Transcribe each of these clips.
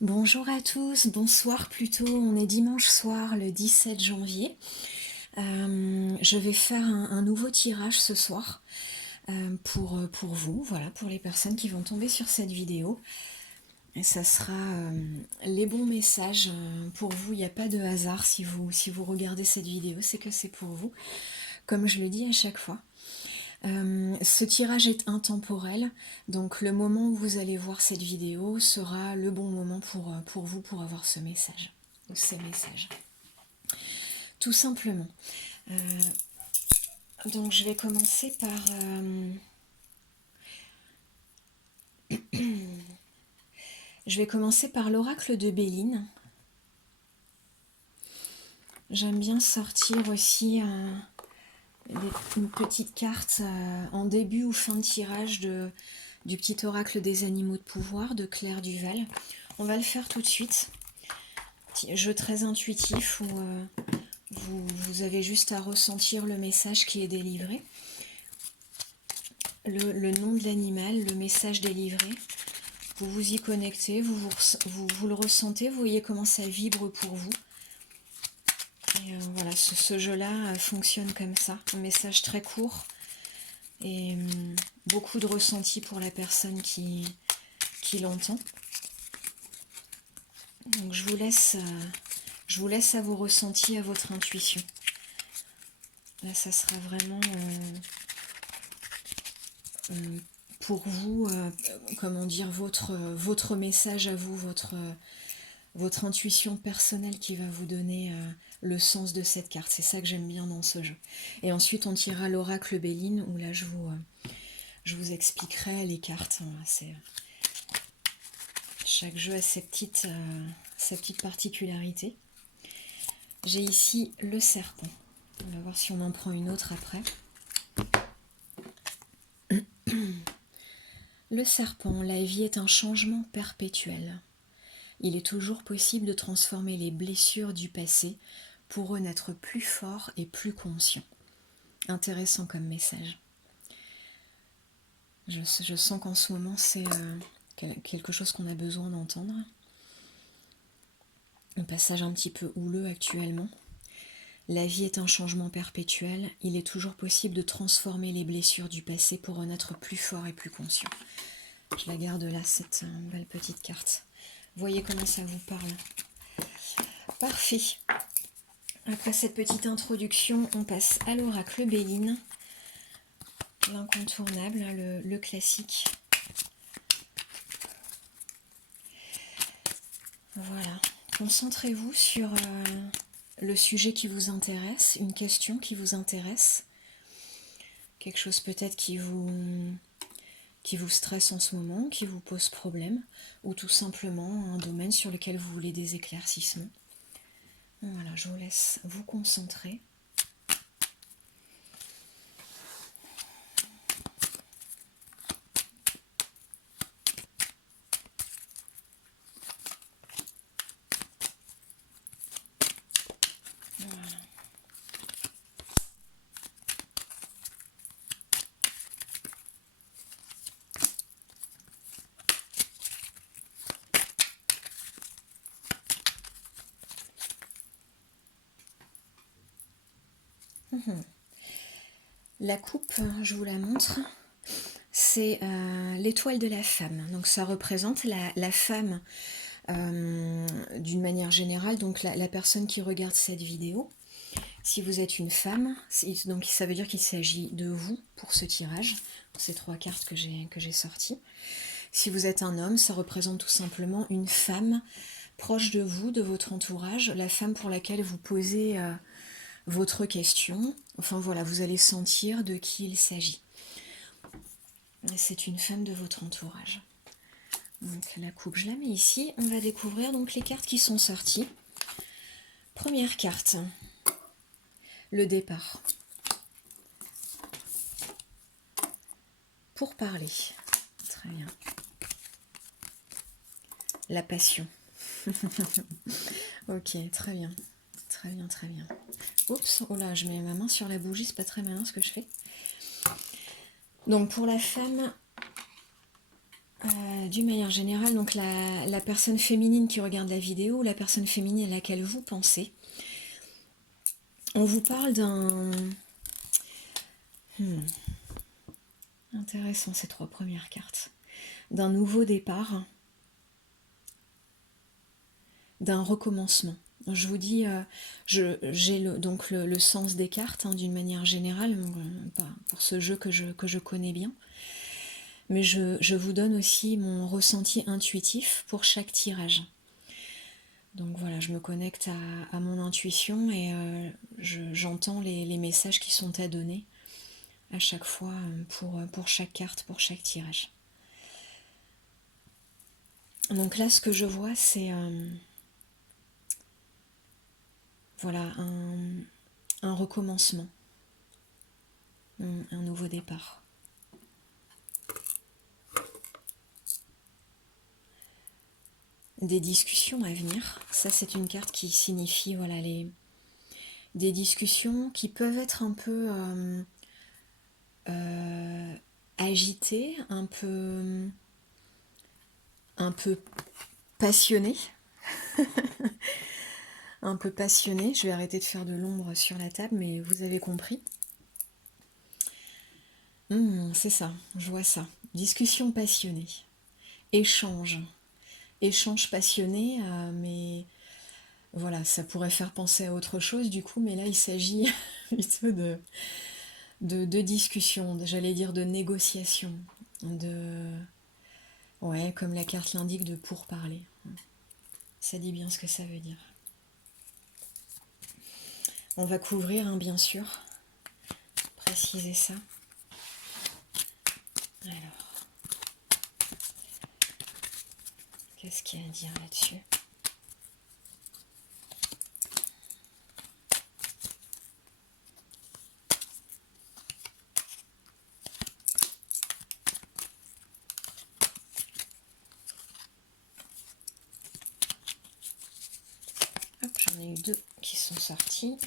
Bonjour à tous, bonsoir plutôt, on est dimanche soir le 17 janvier. Je vais faire un nouveau tirage ce soir pour vous, voilà, pour les personnes qui vont tomber sur cette vidéo. Et ça sera les bons messages pour vous, il n'y a pas de hasard si vous regardez cette vidéo, c'est que c'est pour vous, comme je le dis à chaque fois. Ce tirage est intemporel, donc le moment où vous allez voir cette vidéo sera le bon moment pour vous pour avoir ce message, ou ces messages. Tout simplement. Donc je vais commencer par... je vais commencer par l'oracle de Béline. J'aime bien sortir aussi une petite carte en début ou fin de tirage du petit oracle des animaux de pouvoir de Claire Duval. On va le faire tout de suite. Jeu très intuitif où vous avez juste à ressentir le message qui est délivré. Le nom de l'animal, le message délivré. Vous vous y connectez, vous le ressentez, vous voyez comment ça vibre pour vous. Et voilà, ce jeu-là fonctionne comme ça. Un message très court et beaucoup de ressenti pour la personne qui l'entend. Donc je vous laisse à vos ressentis, à votre intuition. Là, ça sera vraiment pour vous, comment dire, votre message à vous, votre intuition personnelle qui va vous donner le sens de cette carte. C'est ça que j'aime bien dans ce jeu. Et ensuite, on tirera l'oracle Béline, où là, je vous expliquerai les cartes. Chaque jeu a ses petites particularités. J'ai ici le serpent. On va voir si on en prend une autre après. Le serpent, la vie est un changement perpétuel. Il est toujours possible de transformer les blessures du passé pour renaître plus fort et plus conscient. Intéressant comme message. Je sens qu'en ce moment, c'est quelque chose qu'on a besoin d'entendre. Un passage un petit peu houleux actuellement. La vie est un changement perpétuel. Il est toujours possible de transformer les blessures du passé pour renaître plus fort et plus conscient. Je la garde là, cette belle petite carte. Voyez comment ça vous parle. Parfait. Après cette petite introduction, on passe à l'oracle Béline. L'incontournable, le classique. Voilà. Concentrez-vous sur le sujet qui vous intéresse, une question qui vous intéresse, quelque chose peut-être qui vous stresse en ce moment, qui vous pose problème, ou tout simplement un domaine sur lequel vous voulez des éclaircissements. Voilà, je vous laisse vous concentrer. La coupe, je vous la montre, c'est l'étoile de la femme. Donc ça représente la femme d'une manière générale, donc la personne qui regarde cette vidéo. Si vous êtes une femme, donc ça veut dire qu'il s'agit de vous pour ce tirage, pour ces trois cartes que j'ai sorties. Si vous êtes un homme, ça représente tout simplement une femme proche de vous, de votre entourage, la femme pour laquelle vous posez votre question. Enfin voilà, vous allez sentir de qui il s'agit. C'est une femme de votre entourage. Donc la coupe, je la mets ici. On va découvrir donc les cartes qui sont sorties. Première carte, le départ. Pour parler. Très bien. La passion. Ok, très bien. Très bien, très bien. Oups, oh là, je mets ma main sur la bougie, c'est pas très malin ce que je fais. Donc pour la femme, D'une manière générale, donc la personne féminine qui regarde la vidéo, la personne féminine à laquelle vous pensez, on vous parle d'un... Intéressant ces 3 premières cartes. D'un nouveau départ, d'un recommencement. Je vous dis, j'ai donc le sens des cartes hein, d'une manière générale, pour ce jeu que je connais bien. Mais je vous donne aussi mon ressenti intuitif pour chaque tirage. Donc voilà, je me connecte à mon intuition et j'entends les messages qui sont à donner à chaque fois pour chaque carte, pour chaque tirage. Donc là, ce que je vois, c'est voilà, un recommencement, un nouveau départ. Des discussions à venir, ça c'est une carte qui signifie voilà, des discussions qui peuvent être un peu agitées, un peu passionnées. Un peu passionné. Je vais arrêter de faire de l'ombre sur la table, mais vous avez compris. C'est ça, je vois ça. Discussion passionnée. Échange. Échange passionné, mais voilà, ça pourrait faire penser à autre chose du coup, mais là il s'agit plutôt de discussion, j'allais dire de négociation, ouais, comme la carte l'indique, de pourparler. Ça dit bien ce que ça veut dire. On va couvrir, hein, bien sûr, préciser ça. Alors, qu'est-ce qu'il y a à dire là-dessus? Hop, j'en ai eu 2 qui sont sortis.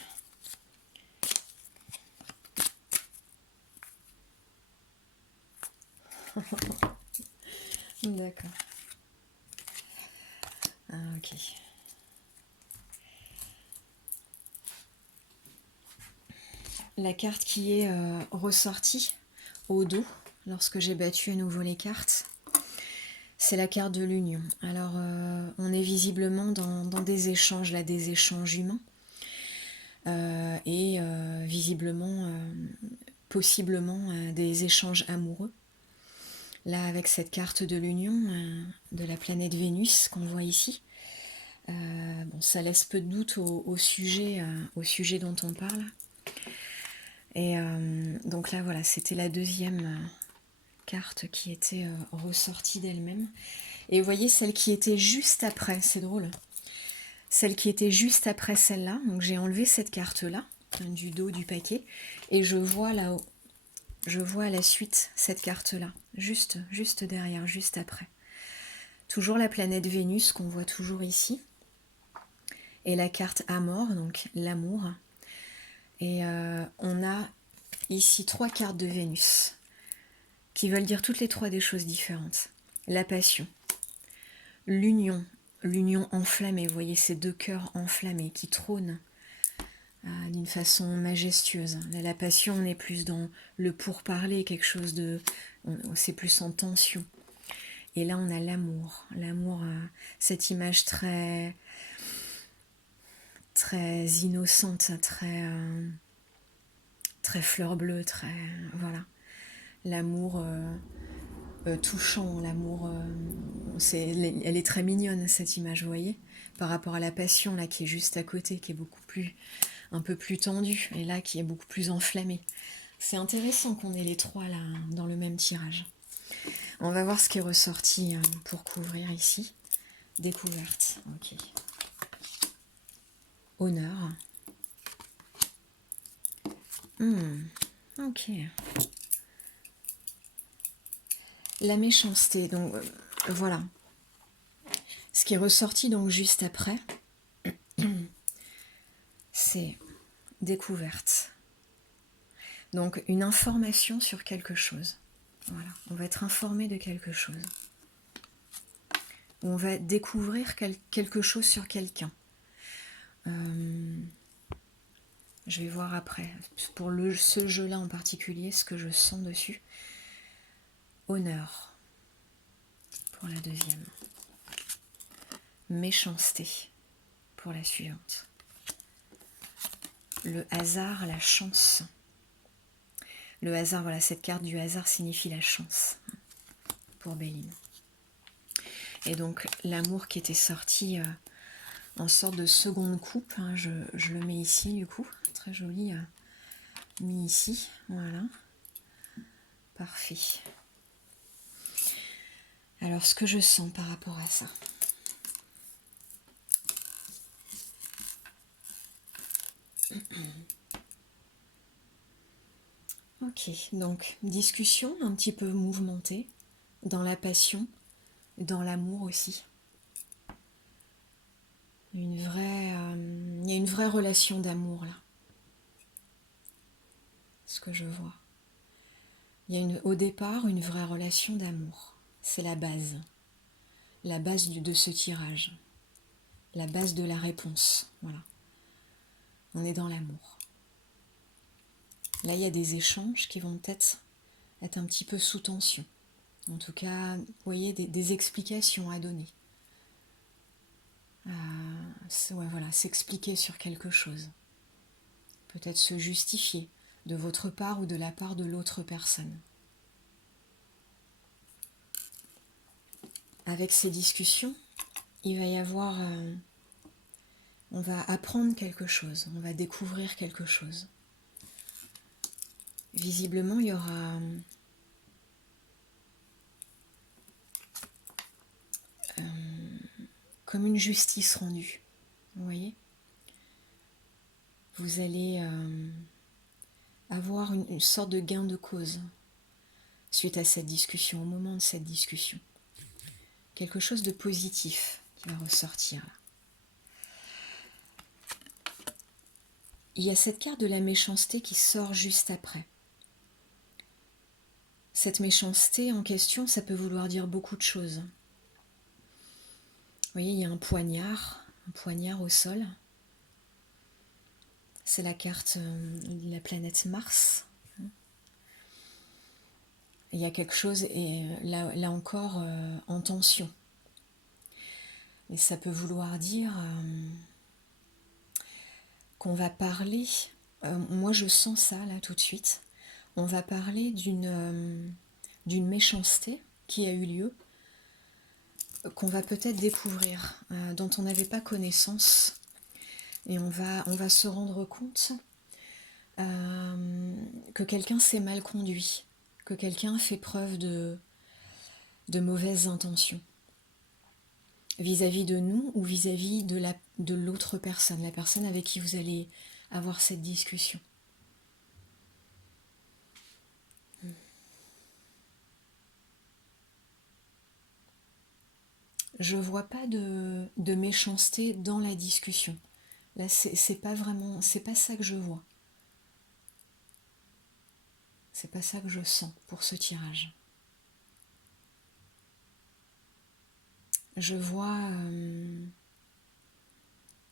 D'accord. Ah, ok. La carte qui est ressortie au dos lorsque j'ai battu à nouveau les cartes, c'est la carte de l'union. Alors, on est visiblement dans des échanges, là, des échanges humains. Et visiblement, possiblement, des échanges amoureux. Là, avec cette carte de l'union de la planète Vénus qu'on voit ici, bon, ça laisse peu de doute au sujet dont on parle. Et donc là, voilà, c'était la deuxième carte qui était ressortie d'elle-même. Et vous voyez, celle qui était juste après, c'est drôle. Celle qui était juste après celle-là, donc j'ai enlevé cette carte-là, du dos du paquet, et je vois là-haut, je vois à la suite cette carte-là, juste derrière, juste après. Toujours la planète Vénus qu'on voit toujours ici, et la carte Amor, donc l'amour. Et on a ici 3 cartes de Vénus, qui veulent dire toutes les 3 des choses différentes. La passion, l'union, l'union enflammée, vous voyez ces 2 cœurs enflammés qui trônent d'une façon majestueuse. Là, la passion, on est plus dans le pourparler, quelque chose de... c'est plus en tension. Et là, on a l'amour. L'amour, cette image très innocente, très fleur bleue, très... voilà. L'amour touchant, l'amour... elle est très mignonne, cette image, vous voyez, par rapport à la passion, là, qui est juste à côté, qui est beaucoup plus... un peu plus tendue, et là, qui est beaucoup plus enflammée. C'est intéressant qu'on ait les 3, là, dans le même tirage. On va voir ce qui est ressorti pour couvrir ici. Découverte, ok. Honneur. Ok. La méchanceté, donc voilà. Ce qui est ressorti donc juste après, c'est découverte. Donc une information sur quelque chose. Voilà, on va être informé de quelque chose. où on va découvrir quelque chose sur quelqu'un. Je vais voir après, pour ce jeu-là en particulier, ce que je sens dessus. Honneur, pour la deuxième. Méchanceté, pour la suivante. Le hasard, la chance. Le hasard, voilà, cette carte du hasard signifie la chance, pour Béline. Et donc, l'amour qui était sorti en sorte de seconde coupe, hein, je le mets ici, du coup, très joli, mis ici, voilà. Parfait. Alors, ce que je sens par rapport à ça. Ok, donc discussion un petit peu mouvementée, dans la passion, dans l'amour aussi. Il y a une vraie relation d'amour là, ce que je vois. Il y a au départ une vraie relation d'amour. C'est la base de ce tirage, la base de la réponse. Voilà, on est dans l'amour. Là, il y a des échanges qui vont peut-être être un petit peu sous tension. En tout cas, vous voyez, des explications à donner. Ouais, voilà, s'expliquer sur quelque chose. Peut-être se justifier de votre part ou de la part de l'autre personne. Avec ces discussions, il va y avoir... on va apprendre quelque chose, on va découvrir quelque chose. Visiblement, il y aura... comme une justice rendue, vous voyez ? Vous allez avoir une sorte de gain de cause suite à cette discussion, au moment de cette discussion. Quelque chose de positif qui va ressortir là. Il y a cette carte de la méchanceté qui sort juste après. Cette méchanceté en question, ça peut vouloir dire beaucoup de choses. Vous voyez, il y a un poignard au sol. C'est la carte de la planète Mars. Il y a quelque chose, et là encore, en tension. Et ça peut vouloir dire qu'on va parler, moi je sens ça là tout de suite, on va parler d'une méchanceté qui a eu lieu, qu'on va peut-être découvrir, dont on n'avait pas connaissance, et on va se rendre compte que quelqu'un s'est mal conduit, que quelqu'un fait preuve de mauvaises intentions vis-à-vis de nous ou vis-à-vis de l'autre personne, la personne avec qui vous allez avoir cette discussion. Je vois pas de méchanceté dans la discussion. Là, c'est pas vraiment, c'est pas ça que je vois. C'est pas ça que je sens pour ce tirage. Je vois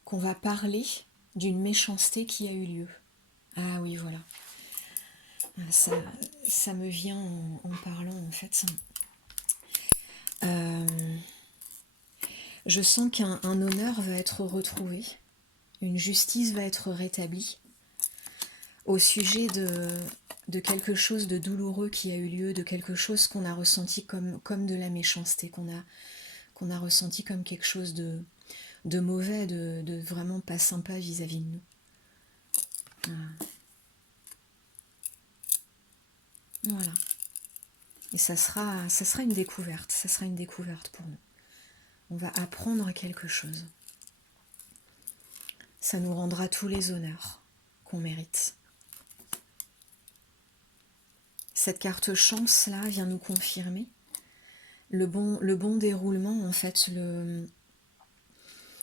qu'on va parler d'une méchanceté qui a eu lieu. Ah oui, voilà. Ça me vient en parlant, en fait. Je sens qu'un honneur va être retrouvé, une justice va être rétablie au sujet de quelque chose de douloureux qui a eu lieu, de quelque chose qu'on a ressenti comme de la méchanceté, qu'on a ressenti comme quelque chose de mauvais, de vraiment pas sympa vis-à-vis de nous. Voilà. Et ça sera une découverte, ça sera une découverte pour nous. On va apprendre quelque chose. Ça nous rendra tous les honneurs qu'on mérite. Cette carte chance là vient nous confirmer le bon déroulement, en fait,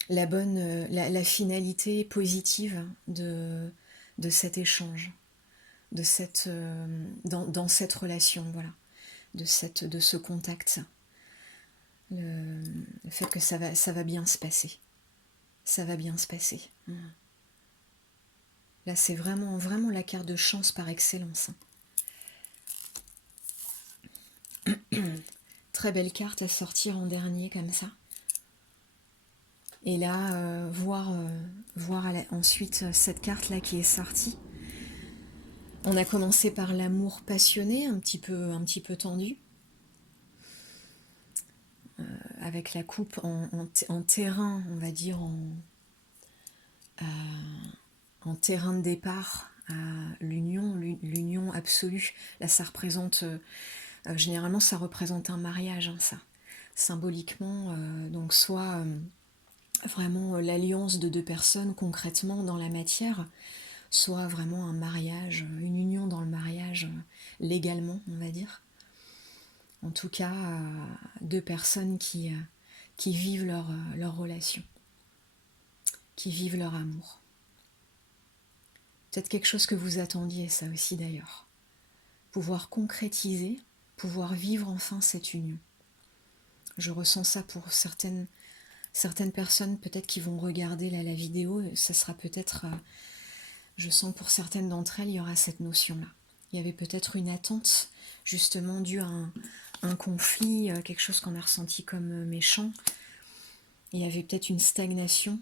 la finalité positive de cet échange, dans cette relation, voilà, de ce contact. le fait que ça va bien se passer. Ça va bien se passer. Là, c'est vraiment, vraiment la carte de chance par excellence. Très belle carte à sortir en dernier comme ça. Et là, voir ensuite cette carte-là qui est sortie. On a commencé par l'amour passionné, un petit peu tendu. Avec la coupe en terrain, on va dire, en terrain de départ à l'union absolue. Là, ça représente, généralement, ça représente un mariage, hein, ça. Symboliquement, donc soit vraiment l'alliance de deux personnes concrètement dans la matière, soit vraiment un mariage, une union dans le mariage légalement, on va dire. En tout cas, deux personnes qui vivent leur relation, qui vivent leur amour. Peut-être quelque chose que vous attendiez, ça aussi d'ailleurs. Pouvoir concrétiser, pouvoir vivre enfin cette union. Je ressens ça pour certaines personnes peut-être qui vont regarder la vidéo. Ça sera peut-être, je sens pour certaines d'entre elles, il y aura cette notion-là. Il y avait peut-être une attente justement due à un conflit, quelque chose qu'on a ressenti comme méchant. Il y avait peut-être une stagnation.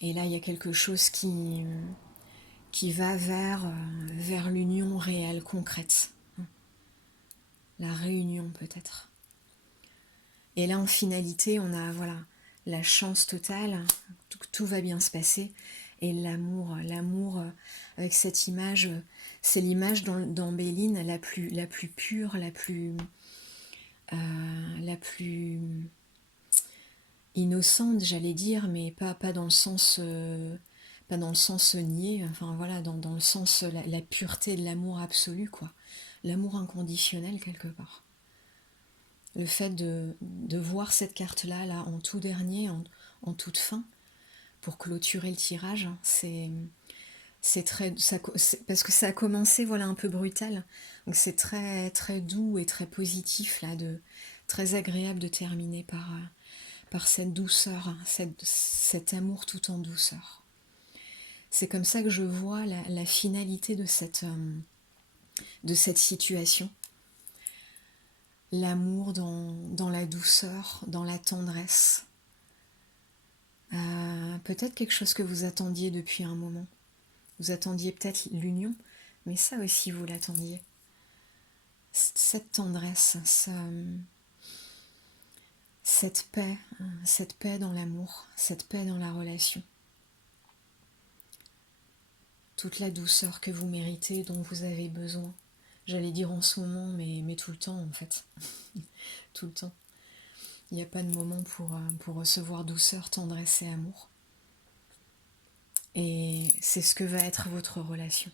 Et là, il y a quelque chose qui va vers l'union réelle, concrète. La réunion peut-être. Et là, en finalité, on a la chance totale, tout va bien se passer. Et l'amour avec cette image, c'est l'image dans Béline la plus pure, la plus innocente, j'allais dire, mais pas dans le sens niais, enfin voilà, dans le sens la pureté de l'amour absolu, quoi. L'amour inconditionnel quelque part. Le fait de voir cette carte-là, là, en tout dernier, en toute fin, pour clôturer le tirage, c'est très, parce que ça a commencé, voilà, un peu brutal, donc c'est très, très doux et très positif, là, très agréable de terminer par cette douceur, cet amour tout en douceur. C'est comme ça que je vois la finalité de cette situation. L'amour dans la douceur, dans la tendresse. Peut-être quelque chose que vous attendiez depuis un moment. Vous attendiez peut-être l'union, mais ça aussi vous l'attendiez. Cette tendresse, cette paix dans l'amour, cette paix dans la relation. Toute la douceur que vous méritez, dont vous avez besoin. J'allais dire en ce moment, mais tout le temps en fait. Tout le temps. Il n'y a pas de moment pour recevoir douceur, tendresse et amour. Et c'est ce que va être votre relation.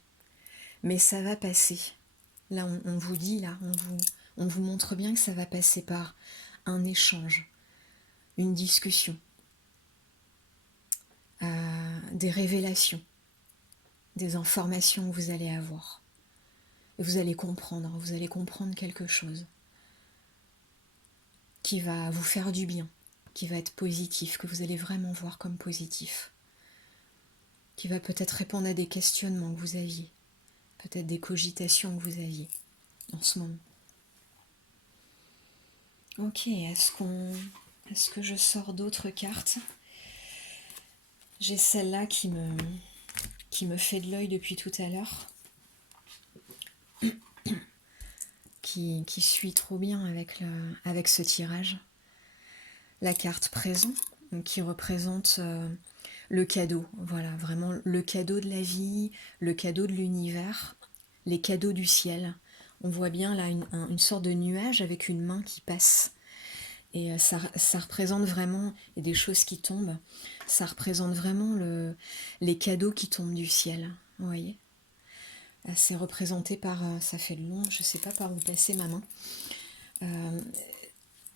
Mais ça va passer. Là, on vous dit, là, on vous montre bien que ça va passer par un échange, une discussion, des révélations, des informations que vous allez avoir. Et vous allez comprendre quelque chose qui va vous faire du bien, qui va être positif, que vous allez vraiment voir comme positif, qui va peut-être répondre à des questionnements que vous aviez, peut-être des cogitations que vous aviez en ce moment. Ok, est-ce que je sors d'autres cartes? J'ai celle-là qui me fait de l'œil depuis tout à l'heure, qui suit trop bien avec ce tirage. La carte présent, qui représente le cadeau, voilà, vraiment le cadeau de la vie, le cadeau de l'univers, les cadeaux du ciel. On voit bien là une sorte de nuage avec une main qui passe. Et ça représente vraiment, et des choses qui tombent, ça représente vraiment les cadeaux qui tombent du ciel, vous voyez. C'est représenté par, ça fait long, je ne sais pas par où passer ma main.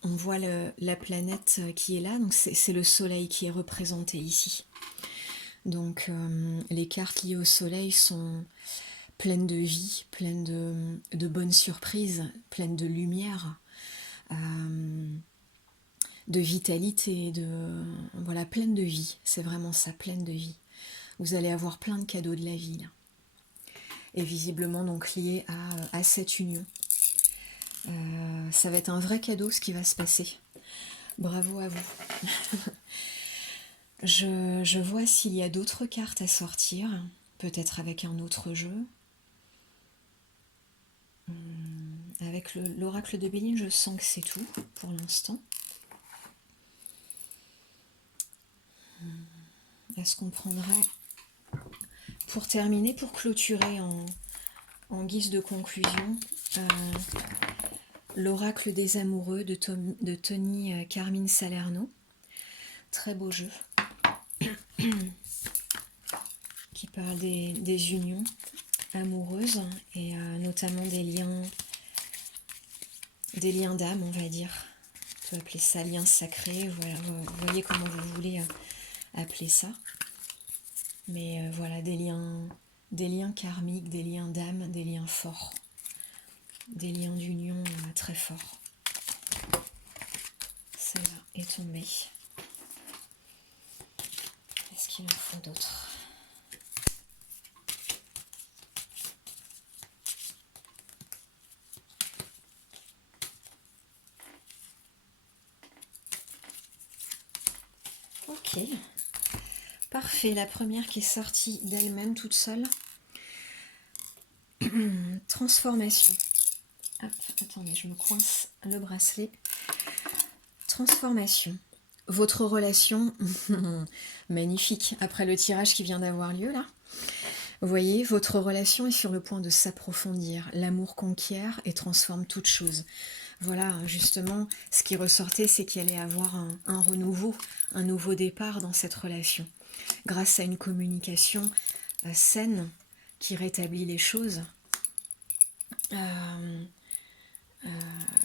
On voit la planète qui est là, donc c'est le soleil qui est représenté ici. Donc les cartes liées au soleil sont pleines de vie, pleines de bonnes surprises, pleines de lumière. de vitalité, voilà, pleine de vie. C'est vraiment ça, pleine de vie. Vous allez avoir plein de cadeaux de la vie là. Et visiblement donc lié à cette union. Ça va être un vrai cadeau ce qui va se passer. Bravo à vous. Je vois s'il y a d'autres cartes à sortir, peut-être avec un autre jeu. Avec l'oracle de Béline, je sens que c'est tout pour l'instant. Est-ce qu'on prendrait, pour terminer, pour clôturer en guise de conclusion, l'oracle des amoureux de Tony Carmine Salerno. Très beau jeu. Qui parle des unions amoureuses et notamment des liens d'âme, on va dire. On peut appeler ça liens sacrés, voilà, vous voyez comment vous voulez appeler ça. Mais voilà, des liens karmiques, des liens d'âme, des liens forts, des liens d'union très forts. Celle-là est tombée. Est-ce qu'il en faut d'autres ? Ok, parfait. La première qui est sortie d'elle-même toute seule. Transformation. Hop, attendez, je me coince le bracelet. Transformation. Votre relation, magnifique, après le tirage qui vient d'avoir lieu là. Vous voyez, votre relation est sur le point de s'approfondir. L'amour conquiert et transforme toute chose. Voilà, justement, ce qui ressortait, c'est qu'il allait avoir un renouveau, un nouveau départ dans cette relation. Grâce à une communication saine qui rétablit les choses.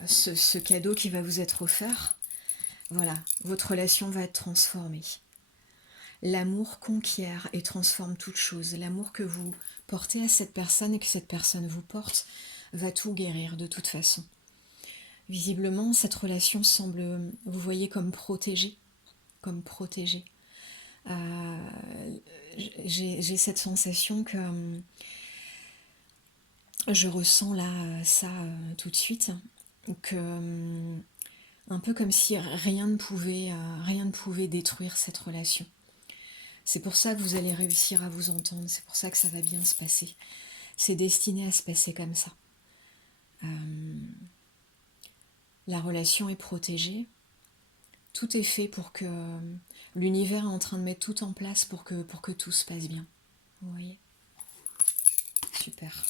Ce cadeau qui va vous être offert, voilà, votre relation va être transformée. L'amour conquiert et transforme toute chose. L'amour que vous portez à cette personne et que cette personne vous porte va tout guérir de toute façon. Visiblement, cette relation semble, vous voyez, comme protégée. Comme protégée. J'ai cette sensation que je ressens là ça tout de suite, que un peu comme si rien ne pouvait détruire cette relation. C'est pour ça que vous allez réussir à vous entendre, c'est pour ça que ça va bien se passer. C'est destiné à se passer comme ça. La relation est protégée. Tout est fait pour que l'univers est en train de mettre tout en place pour que tout se passe bien. Vous voyez ? Super.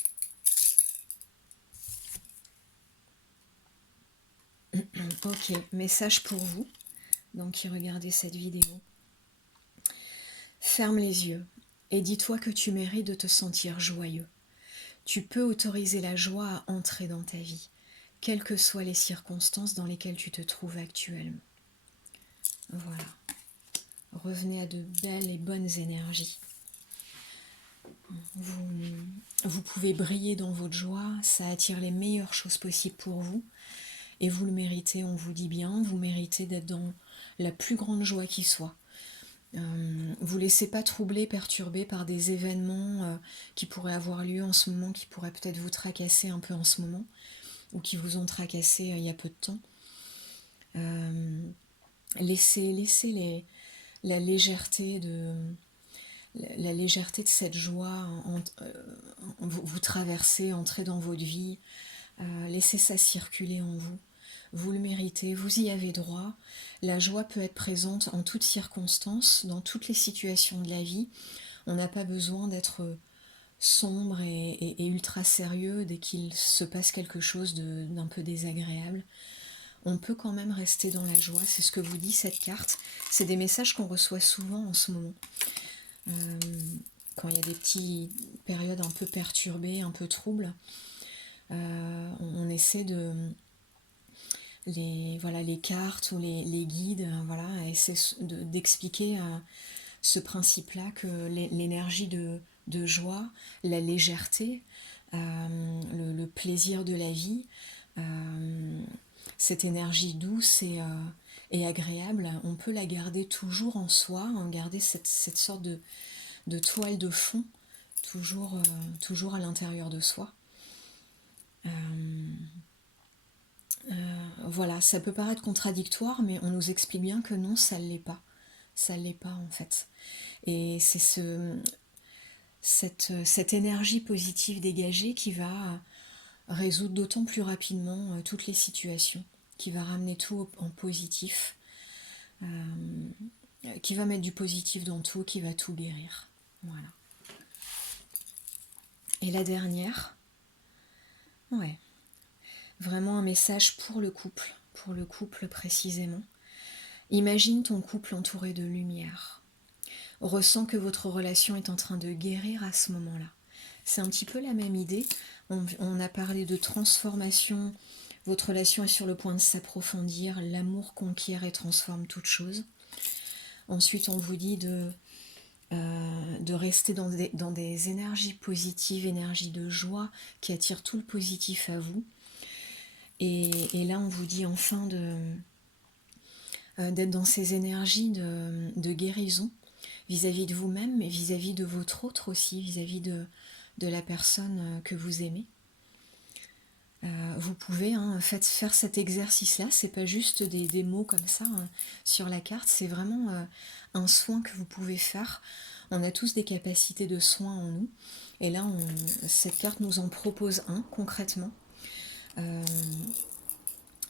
Ok, message pour vous, donc qui regardez cette vidéo. Ferme les yeux et dis-toi que tu mérites de te sentir joyeux. Tu peux autoriser la joie à entrer dans ta vie, quelles que soient les circonstances dans lesquelles tu te trouves actuellement. Voilà. Revenez à de belles et bonnes énergies. Vous pouvez briller dans votre joie, ça attire les meilleures choses possibles pour vous. Et vous le méritez, on vous dit bien, vous méritez d'être dans la plus grande joie qui soit. Vous laissez pas troubler, perturber par des événements qui pourraient avoir lieu en ce moment, qui pourraient peut-être vous tracasser un peu en ce moment, ou qui vous ont tracassé il y a peu de temps. Laissez la légèreté de cette joie vous traverser, entrer dans votre vie. Laissez ça circuler en vous. Vous le méritez, vous y avez droit. La joie peut être présente en toutes circonstances, dans toutes les situations de la vie. On n'a pas besoin d'être sombre et ultra sérieux dès qu'il se passe quelque chose d'un peu désagréable. On peut quand même rester dans la joie, c'est ce que vous dit cette carte. C'est des messages qu'on reçoit souvent en ce moment. Quand il y a des petites périodes un peu perturbées, un peu troubles, on essaie les cartes ou les guides, voilà, essaient d'expliquer ce principe-là, que l'énergie de joie, la légèreté, le plaisir de la vie, cette énergie douce et agréable, on peut la garder toujours en soi, hein, garder cette sorte de toile de fond toujours à l'intérieur de soi. Voilà, ça peut paraître contradictoire, mais on nous explique bien que non, ça ne l'est pas. Ça ne l'est pas en fait. Et c'est cette énergie positive dégagée qui va résoudre d'autant plus rapidement toutes les situations, qui va ramener tout en positif, qui va mettre du positif dans tout, qui va tout guérir. Voilà. Et la dernière, ouais, vraiment un message pour le couple précisément. Imagine ton couple entouré de lumière. Ressens que votre relation est en train de guérir à ce moment-là. C'est un petit peu la même idée. On a parlé de transformation. Votre relation est sur le point de s'approfondir. L'amour conquiert et transforme toute chose. Ensuite, on vous dit de rester dans des énergies positives, énergies de joie qui attirent tout le positif à vous. Et là, on vous dit enfin d'être dans ces énergies de guérison vis-à-vis de vous-même, mais vis-à-vis de votre autre aussi, vis-à-vis de la personne que vous aimez. Vous pouvez faire cet exercice-là, c'est pas juste des mots comme ça sur la carte, c'est vraiment un soin que vous pouvez faire. On a tous des capacités de soin en nous, et là, cette carte nous en propose un concrètement.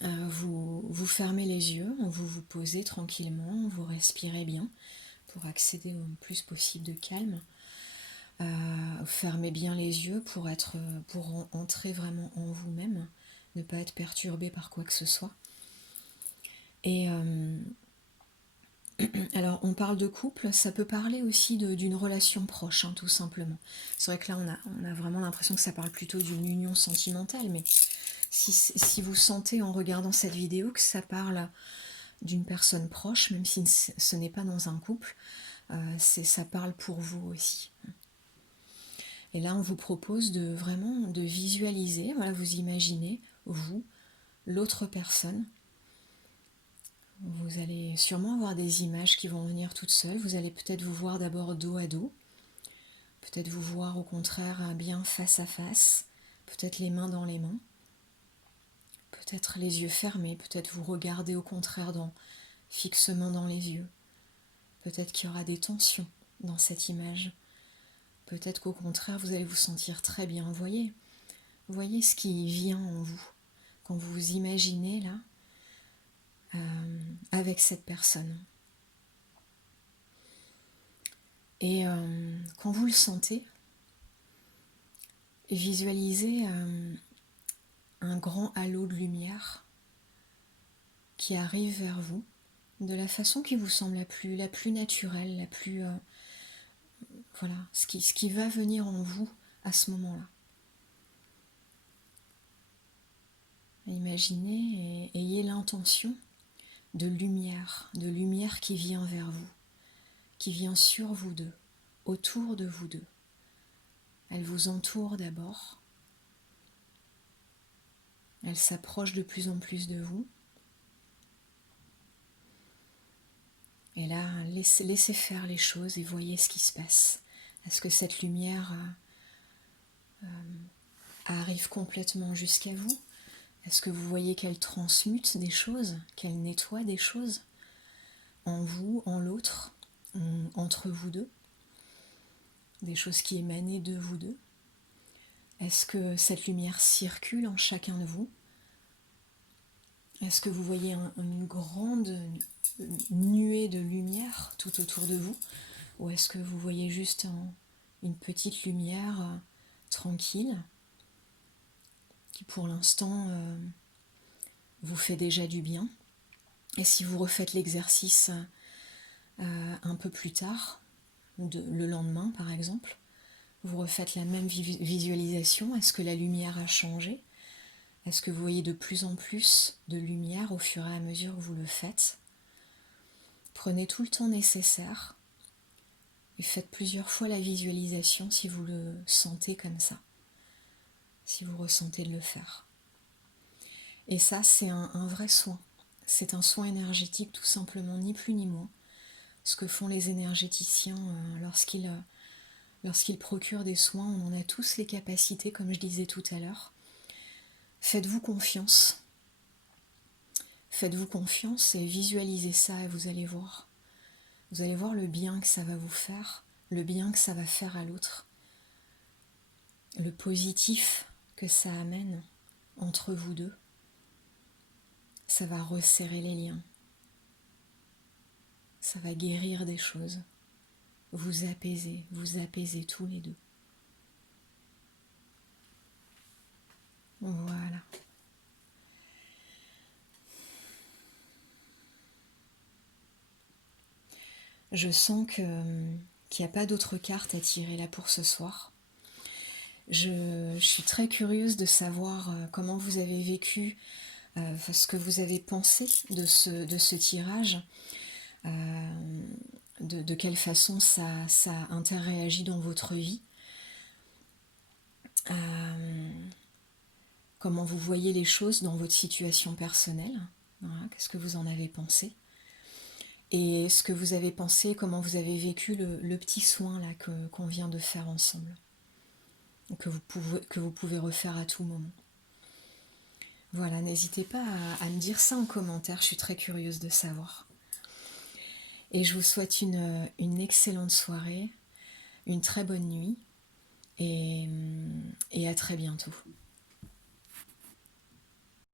Vous fermez les yeux, vous vous posez tranquillement, vous respirez bien pour accéder au plus possible de calme. Fermez bien les yeux pour entrer vraiment en vous-même, ne pas être perturbé par quoi que ce soit. Et alors on parle de couple, ça peut parler aussi d'une relation proche, tout simplement. C'est vrai que là on a vraiment l'impression que ça parle plutôt d'une union sentimentale, mais si vous sentez en regardant cette vidéo que ça parle d'une personne proche, même si ce n'est pas dans un couple, ça parle pour vous aussi. Et là, on vous propose de visualiser, voilà, vous imaginez, vous, l'autre personne. Vous allez sûrement avoir des images qui vont venir toutes seules. Vous allez peut-être vous voir d'abord dos à dos, peut-être vous voir au contraire bien face à face, peut-être les mains dans les mains, peut-être les yeux fermés, peut-être vous regarder au contraire fixement dans les yeux. Peut-être qu'il y aura des tensions dans cette image. Peut-être qu'au contraire, vous allez vous sentir très bien. Voyez ce qui vient en vous quand vous vous imaginez là avec cette personne. Et quand vous le sentez, visualisez un grand halo de lumière qui arrive vers vous de la façon qui vous semble la plus naturelle, la plus voilà, ce qui va venir en vous à ce moment-là. Imaginez et ayez l'intention de lumière qui vient vers vous, qui vient sur vous deux, autour de vous deux. Elle vous entoure d'abord, elle s'approche de plus en plus de vous, et là, laissez faire les choses et voyez ce qui se passe. Est-ce que cette lumière arrive complètement jusqu'à vous ? Est-ce que vous voyez qu'elle transmute des choses, qu'elle nettoie des choses en vous, en l'autre, entre vous deux, des choses qui émanaient de vous deux? Est-ce que cette lumière circule en chacun de vous? Est-ce que vous voyez une grande nuée de lumière tout autour de vous? Ou est-ce que vous voyez juste une petite lumière tranquille qui pour l'instant vous fait déjà du bien? Et si vous refaites l'exercice un peu plus tard, le lendemain par exemple, vous refaites la même visualisation, est-ce que la lumière a changé? Est-ce que vous voyez de plus en plus de lumière au fur et à mesure que vous le faites? Prenez tout le temps nécessaire et faites plusieurs fois la visualisation si vous le sentez comme ça, si vous ressentez de le faire. Et ça, c'est un vrai soin. C'est un soin énergétique tout simplement, ni plus ni moins. Ce que font les énergéticiens lorsqu'ils procurent des soins, on en a tous les capacités, comme je disais tout à l'heure. Faites-vous confiance. Faites-vous confiance et visualisez ça et vous allez voir. Vous allez voir le bien que ça va vous faire, le bien que ça va faire à l'autre, le positif que ça amène entre vous deux. Ça va resserrer les liens. Ça va guérir des choses. Vous apaisez tous les deux. Voilà. Je sens qu'il n'y a pas d'autres cartes à tirer là pour ce soir. Je suis très curieuse de savoir comment vous avez vécu, ce que vous avez pensé de ce tirage, de quelle façon ça interréagit dans votre vie, comment vous voyez les choses dans votre situation personnelle, voilà, qu'est-ce que vous en avez pensé. Et ce que vous avez pensé, comment vous avez vécu le petit soin là qu'on vient de faire ensemble, que vous pouvez refaire à tout moment. Voilà, n'hésitez pas à me dire ça en commentaire, je suis très curieuse de savoir. Et je vous souhaite une excellente soirée, une très bonne nuit, et à très bientôt.